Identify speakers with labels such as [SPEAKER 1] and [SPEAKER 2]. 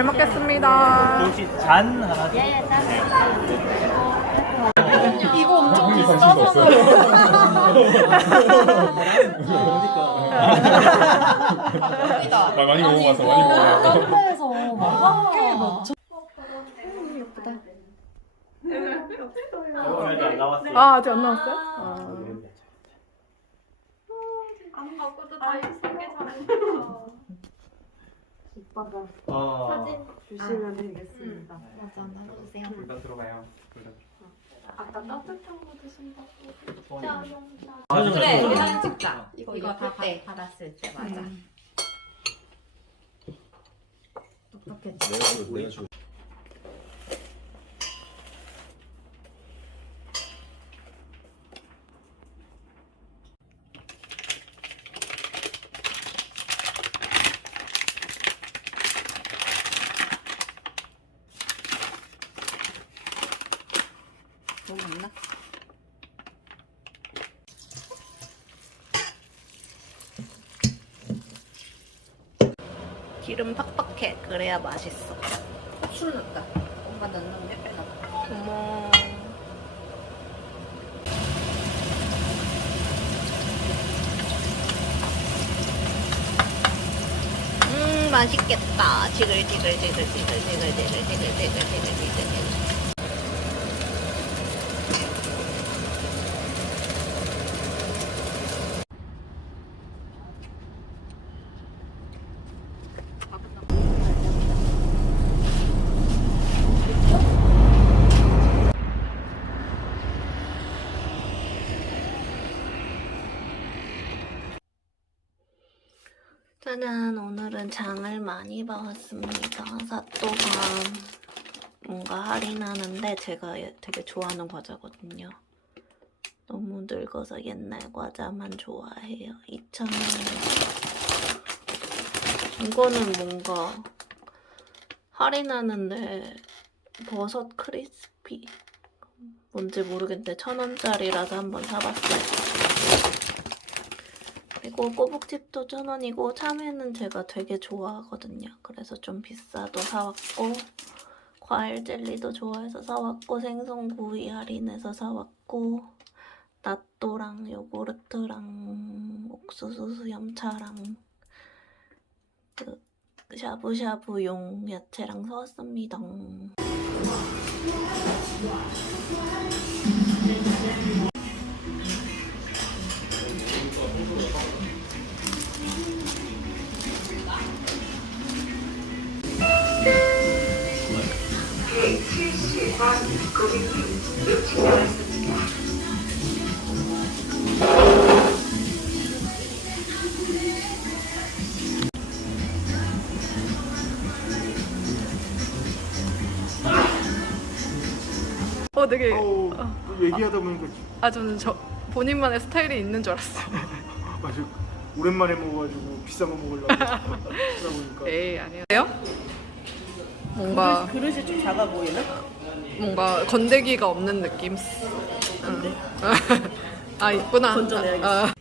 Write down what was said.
[SPEAKER 1] 잘 먹겠습니다.
[SPEAKER 2] 혹시 잔 하나
[SPEAKER 3] 예,
[SPEAKER 1] 이거 엄청
[SPEAKER 4] 아, 많이 먹어봤어, 많이 먹어봤어.
[SPEAKER 3] 카페에서 막한개 맞춰.
[SPEAKER 2] 오늘도 안 나왔어요.
[SPEAKER 1] 아 아직 안 나왔어요? 아.
[SPEAKER 5] 안 바꿔도 다 예쁘게 잘했어.
[SPEAKER 2] 어,
[SPEAKER 3] 주시면 되겠습니다. 맞아, 나눠주세요.
[SPEAKER 2] 일단 들어가요.
[SPEAKER 5] 아까 따뜻한 거 드신다고.
[SPEAKER 3] 그래, 우리 사진 찍자. 이거 이거 다때 받았을 때 맞아. 똑똑했지.
[SPEAKER 4] 내가 줘.
[SPEAKER 3] 너무 많나? 기름 팍팍해. 그래야 맛있어. 후추 넣었다. 엄마 넣는 게 빼가. 어머. 음 맛있겠다. 지글지글지글지글지글지글지글지글지글 짜잔 오늘은 장을 많이 봐왔습니다. 사또가 뭔가 할인하는데 제가 얘- 되게 좋아하는 과자거든요. 너무 늙어서 옛날 과자만 좋아해요. 2,000원. 이거는 뭔가 할인하는데 버섯 크리스피. 뭔지 모르겠는데 천원짜리라서 한번 사봤어요 그리고 꼬북칩도 천 원이고 참외는 제가 되게 좋아하거든요. 그래서 좀 비싸도 사왔고 과일 젤리도 좋아해서 사왔고 생선구이 할인해서 사왔고 나또랑 요구르트랑 옥수수 수염차랑 그 샤브샤브용 야채랑 사왔습니다.
[SPEAKER 1] 어 되게
[SPEAKER 4] 어우, 얘기하다 보니까
[SPEAKER 1] 아 저는 저 본인만의 스타일이 있는 줄 알았어요.
[SPEAKER 4] 아주 오랜만에 먹어가지고 비싼 거 먹으려고 그러다 보니까
[SPEAKER 1] 에이 아니에요? 뭔가
[SPEAKER 3] 그릇, 그릇이 좀 작아 보이나?
[SPEAKER 1] 뭔가 건데기가 없는 느낌. 근데 아 있구나.
[SPEAKER 3] 건져내야겠어.
[SPEAKER 1] 아.